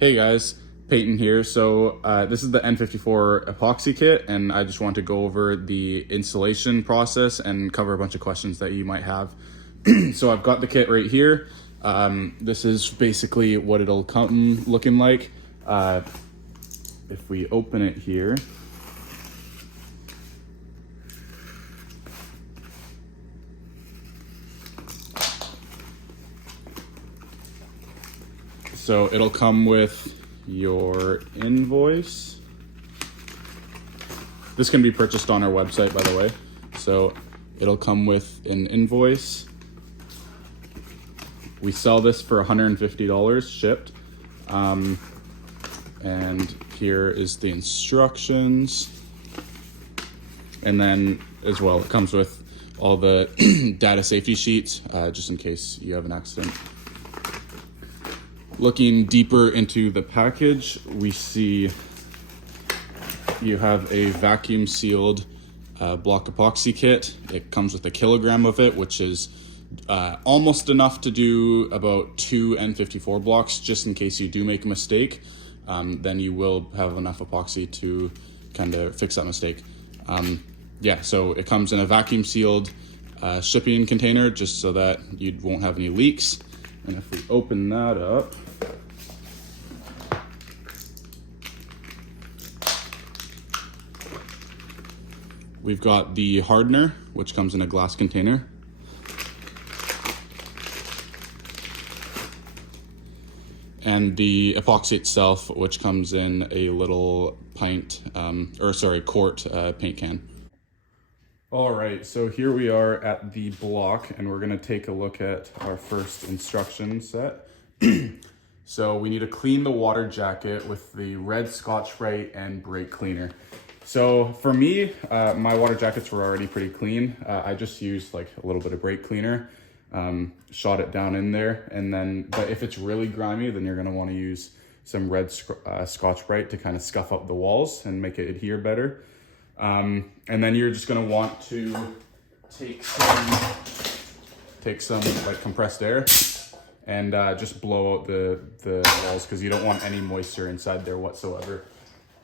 Hey guys, Peyton here. So this is the N54 epoxy kit, and I just want to go over the installation process and cover a bunch of questions that you might have. So I've got the kit right here. This is basically what it'll come looking like. If we open it here, so it'll come with your invoice. This can be purchased on our website, by the way. So it'll come with an invoice. We sell this for $150 shipped. And here is the instructions. And then as well, it comes with all the data safety sheets, just in case you have an accident. Looking deeper into the package, we see you have a vacuum sealed block epoxy kit. It comes with 1 kilogram of it, which is almost enough to do about 2 N54 blocks, just in case you do make a mistake. Then you will have enough epoxy to kind of fix that mistake. Yeah, so it comes in a vacuum sealed shipping container, just so that you won't have any leaks. And if we open that up, we've got the hardener, which comes in a glass container. And the epoxy itself, which comes in a little quart paint can. All right, so here we are at the block, and we're gonna take a look at our first instruction set. So we need to clean the water jacket with the red Scotch-Brite and brake cleaner. So for me, my water jackets were already pretty clean. I just used like a little bit of brake cleaner, shot it down in there, and then, but if it's really grimy, then you're gonna wanna use some red Scotch-Brite to kind of scuff up the walls and make it adhere better. And then you're just gonna want to take some like compressed air and just blow out the walls, because you don't want any moisture inside there whatsoever.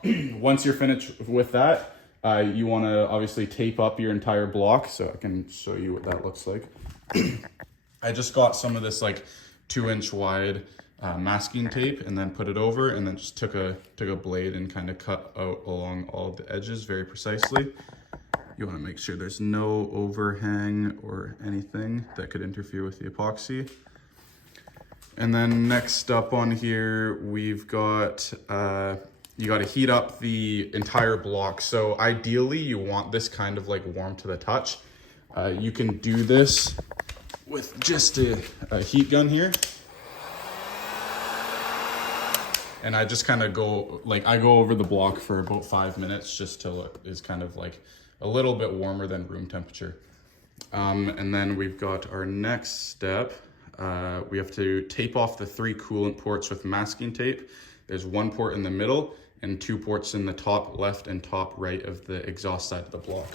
Once you're finished with that, you want to obviously tape up your entire block, so I can show you what that looks like. I just got some of this like 2-inch wide masking tape, and then put it over, and then just took a blade and kind of cut out along all the edges very precisely. You want to make sure there's no overhang or anything that could interfere with the epoxy. And then next up on here, we've got you got to heat up the entire block. So ideally you want this kind of like warm to the touch. You can do this with just a heat gun here. And I just kind of go over the block for about 5 minutes, just till it is kind of like a little bit warmer than room temperature. And then we've got our next step. We have to tape off the 3 coolant ports with masking tape. There's 1 port in the middle and 2 ports in the top left and top right of the exhaust side of the block.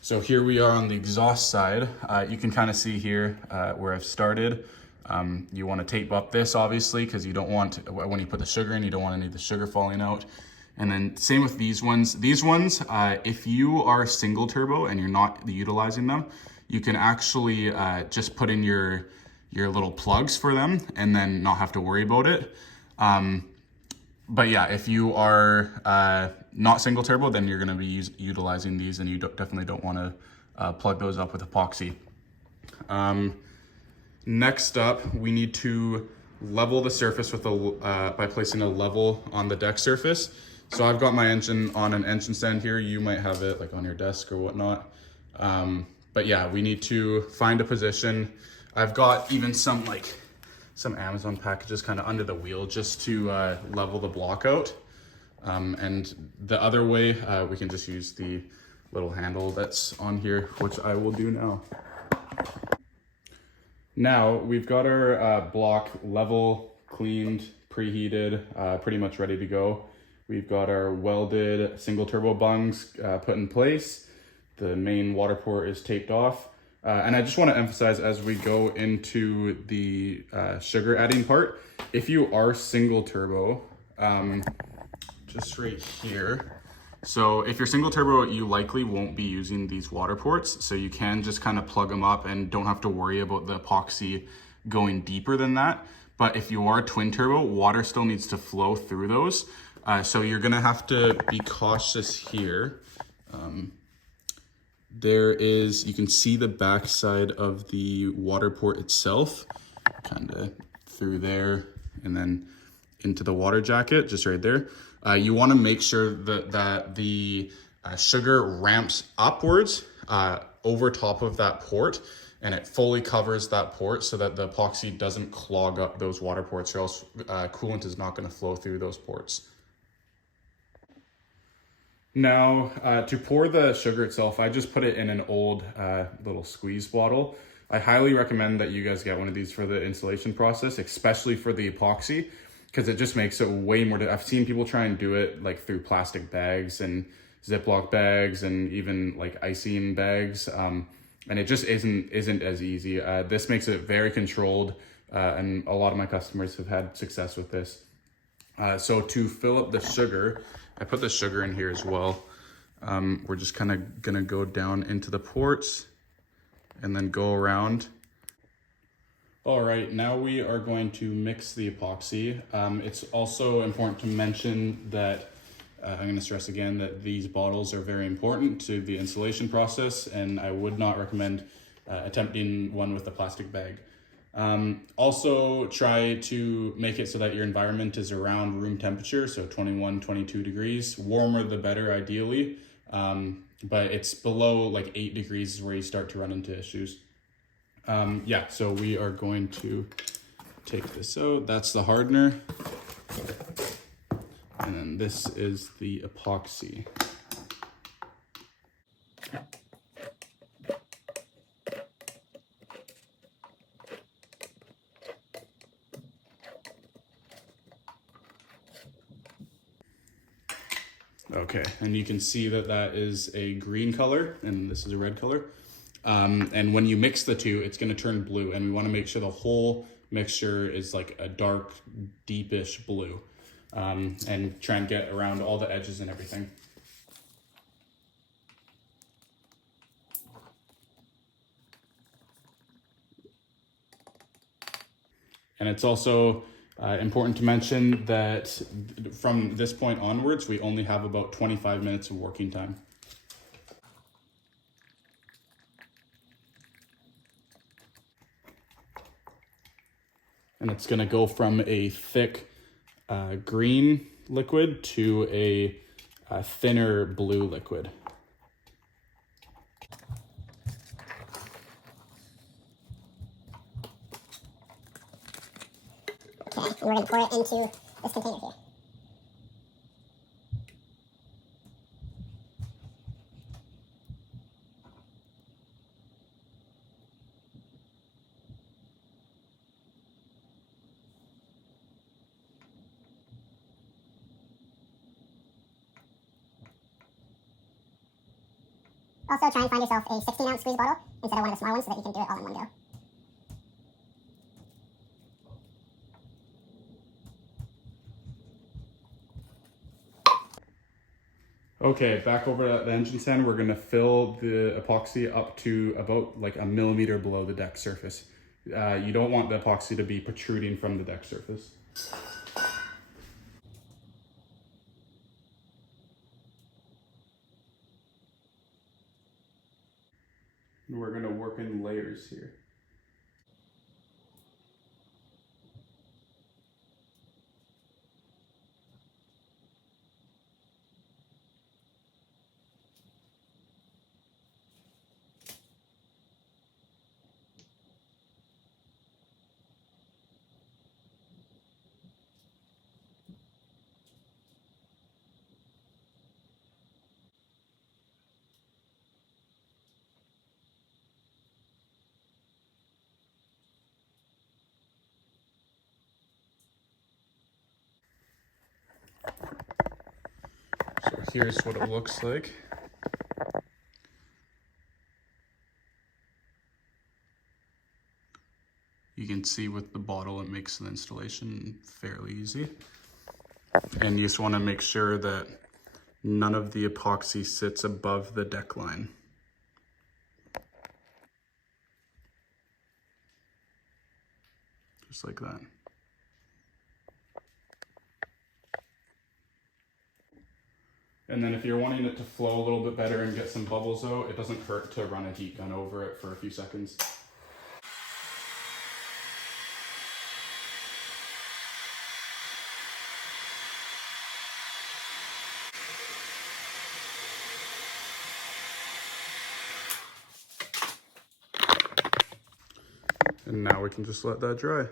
So here we are on the exhaust side. You can kind of see here where I've started. You want to tape up this, obviously, because you don't want, when you put the sugar in, you don't want any of the sugar falling out. And then same with these ones. These ones, if you are single turbo and you're not utilizing them, you can actually just put in your little plugs for them and then not have to worry about it. But yeah, if you are not single turbo, then you're gonna be utilizing these, and you definitely don't wanna plug those up with epoxy. Next up, we need to level the surface with by placing a level on the deck surface. So I've got my engine on an engine stand here. You might have it like on your desk or whatnot. But yeah, we need to find a position. I've got even some Amazon packages kind of under the wheel, just to level the block out. And the other way, we can just use the little handle that's on here, which I will do now. Now we've got our block level, cleaned, preheated, pretty much ready to go. We've got our welded single turbo bungs put in place. The main water port is taped off. And I just want to emphasize as we go into the sugar adding part, if you are single turbo, just right here. So if you're single turbo, you likely won't be using these water ports. So you can just kind of plug them up and don't have to worry about the epoxy going deeper than that. But if you are twin turbo, water still needs to flow through those. So you're gonna have to be cautious here. There is, you can see the back side of the water port itself, kind of through there and then into the water jacket, just right there. You wanna make sure that the sugar ramps upwards over top of that port, and it fully covers that port so that the epoxy doesn't clog up those water ports, or else coolant is not gonna flow through those ports. Now, to pour the sugar itself, I just put it in an old little squeeze bottle. I highly recommend that you guys get one of these for the installation process, especially for the epoxy, because it just makes it way more. I've seen people try and do it like through plastic bags and Ziploc bags and even like icing bags, and it just isn't as easy. This makes it very controlled, and a lot of my customers have had success with this. So to fill up the sugar, I put the sugar in here as well. We're just kind of gonna go down into the ports and then go around. All right, now we are going to mix the epoxy. It's also important to mention that, I'm gonna stress again that these bottles are very important to the installation process, and I would not recommend attempting one with a plastic bag. Also try to make it so that your environment is around room temperature, so 21, 22 degrees. Warmer the better, ideally, but it's below like 8 degrees is where you start to run into issues. Yeah, so we are going to take this out. That's the hardener, and then this is the epoxy. Okay, and you can see that that is a green color and this is a red color. And when you mix the two, it's gonna turn blue, and we wanna make sure the whole mixture is like a dark, deepish blue, and try and get around all the edges and everything. And it's also important to mention that from this point onwards, we only have about 25 minutes of working time. And it's gonna go from a thick green liquid to a thinner blue liquid. Okay, and we're going to pour it into this container here. Also, try and find yourself a 16-ounce squeeze bottle instead of one of the small ones so that you can do it all in one go. Okay, back over at the engine stand, we're gonna fill the epoxy up to about like a millimeter below the deck surface. You don't want the epoxy to be protruding from the deck surface. And we're gonna work in layers here. So here's what it looks like. can see with the bottle, it makes the installation fairly easy. And you just want to make sure that none of the epoxy sits above the deck line. Just like that. And then if you're wanting it to flow a little bit better and get some bubbles out, it doesn't hurt to run a heat gun over it for a few seconds. And now we can just let that dry.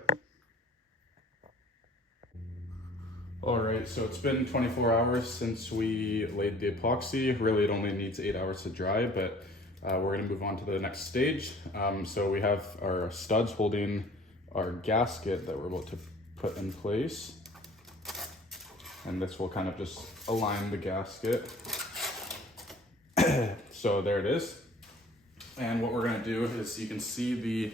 All right, so it's been 24 hours since we laid the epoxy. Really, it only needs 8 hours to dry, but we're gonna move on to the next stage. So we have our studs holding our gasket that we're about to put in place. And this will kind of just align the gasket. So there it is. And what we're gonna do is, you can see the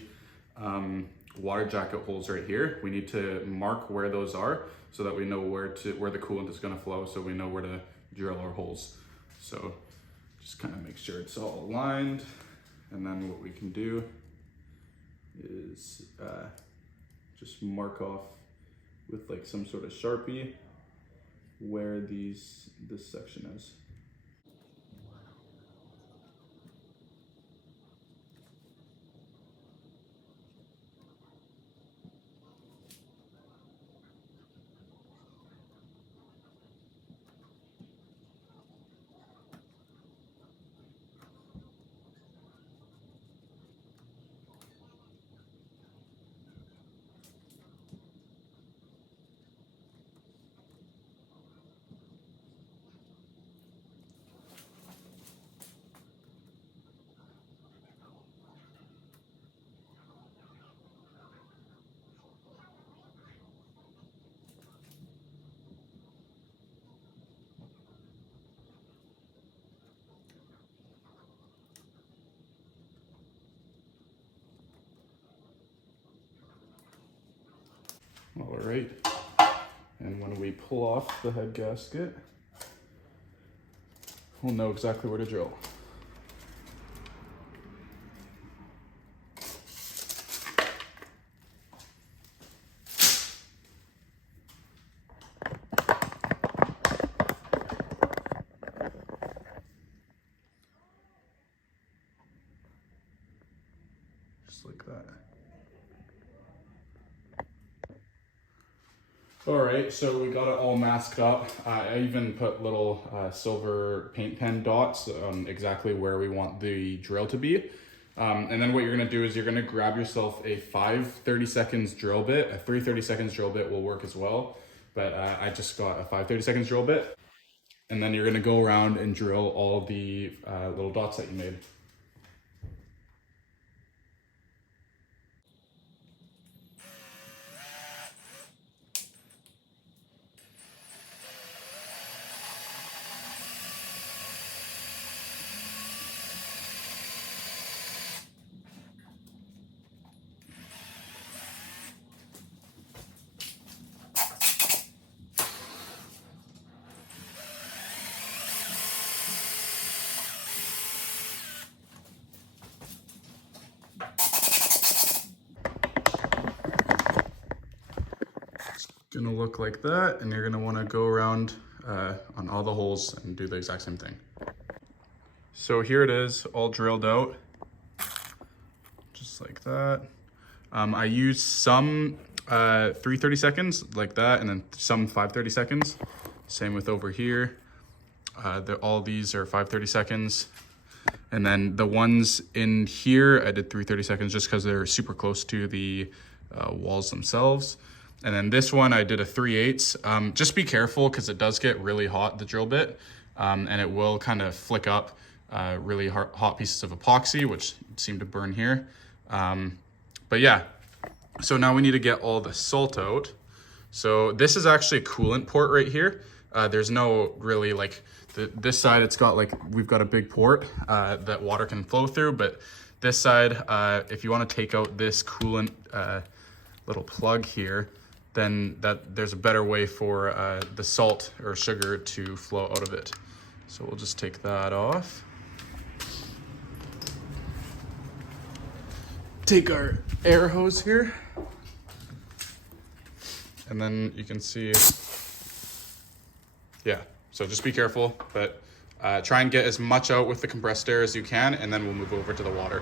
water jacket holes right here. We need to mark where those are so that we know where the coolant is going to flow, so we know where to drill our holes. So just kind of make sure it's all aligned, and then what we can do is just mark off with like some sort of Sharpie where this section is. All right, and when we pull off the head gasket, we'll know exactly where to drill. Just like that. All right, so we got it all masked up. I even put little silver paint pen dots on exactly where we want the drill to be. And then what you're gonna do is you're gonna grab yourself a 5 30-seconds drill bit. A 3 30-seconds drill bit will work as well, but I just got a 5 30-seconds drill bit. And then you're gonna go around and drill all the little dots that you made. Gonna look like that, and you're gonna want to go around on all the holes and do the exact same thing. So here it is, all drilled out, just like that. I used some 3 30-seconds like that, and then some 5 30-seconds. Same with over here. All these are 5 30-seconds. And then the ones in here, I did 3 30-seconds just because they're super close to the walls themselves. And then this one, I did a 3/8. Just be careful because it does get really hot, the drill bit, and it will kind of flick up really hot pieces of epoxy, which seem to burn here. But yeah, so now we need to get all the salt out. So this is actually a coolant port right here. There's no really like, this side it's got like, we've got a big port that water can flow through, but this side, if you want to take out this coolant little plug here, then there's a better way for the salt or sugar to flow out of it. So we'll just take that off. Take our air hose here. And then you can see, yeah, so just be careful, but try and get as much out with the compressed air as you can, and then we'll move over to the water.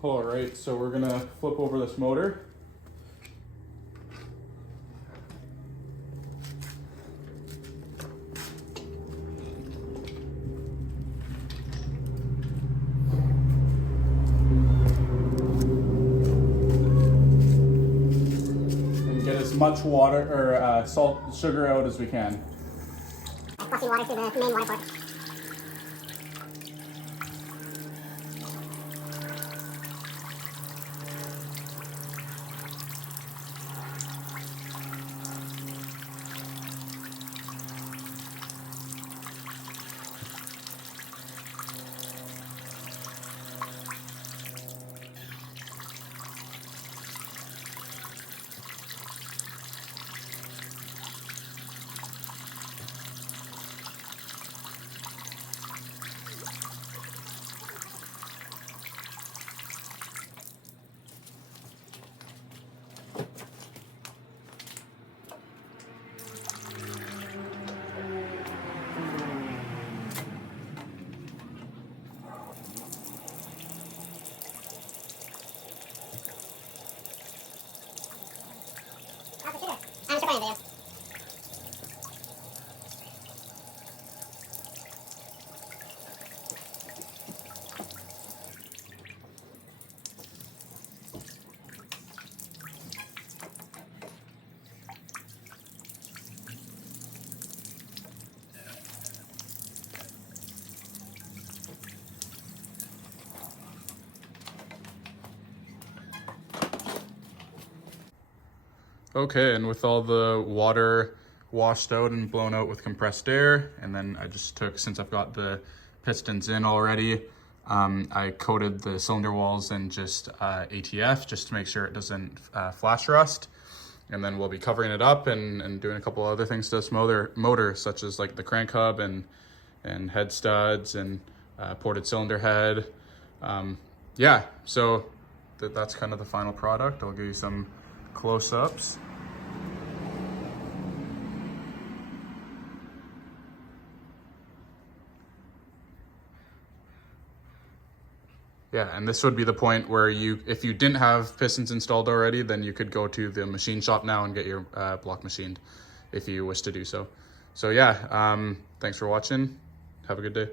All right, so we're gonna flip over this motor. And get as much water or salt, sugar out as we can. Flushing water through the main water port. I'm still playing video. Okay, and with all the water washed out and blown out with compressed air, and then I just took, since I've got the pistons in already, I coated the cylinder walls in just ATF just to make sure it doesn't flash rust. And then we'll be covering it up and doing a couple other things to this motor, such as like the crank hub and head studs and ported cylinder head. Yeah, so that's kind of the final product. I'll give you some close-ups. Yeah, and this would be the point where if you didn't have pistons installed already, then you could go to the machine shop now and get your block machined if you wish to do so. So yeah, thanks for watching. Have a good day.